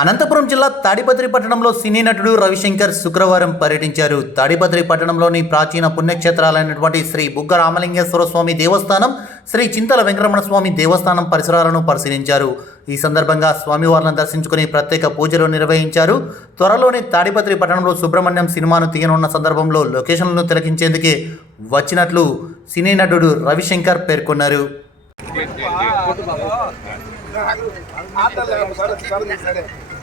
అనంతపురం జిల్లా తాడిపత్రి పట్టణంలో సినీ నటుడు రవిశంకర్ శుక్రవారం పర్యటించారు తాడిపత్రి పట్టణంలోని ప్రాచీన పుణ్యక్షేత్రాలైనటువంటి శ్రీ బుగ్గ రామలింగేశ్వర స్వామి దేవస్థానం శ్రీ చింతల వెంకటరమణ స్వామి దేవస్థానం పరిసరాలను పరిశీలించారు ఈ సందర్భంగా స్వామివారిని దర్శించుకుని ప్రత్యేక పూజలు నిర్వహించారు త్వరలోని తాడిపత్రి పట్టణంలో సుబ్రహ్మణ్యం సినిమాను తీయనున్న సందర్భంలో లొకేషన్లను తిలకించేందుకే వచ్చినట్లు సినీ నటుడు రవిశంకర్ పేర్కొన్నారు ఆ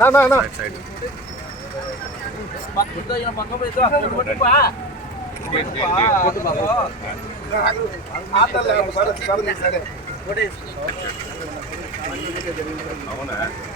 ना ना ना ஆத்தல்ல சார் சார் சார் அவன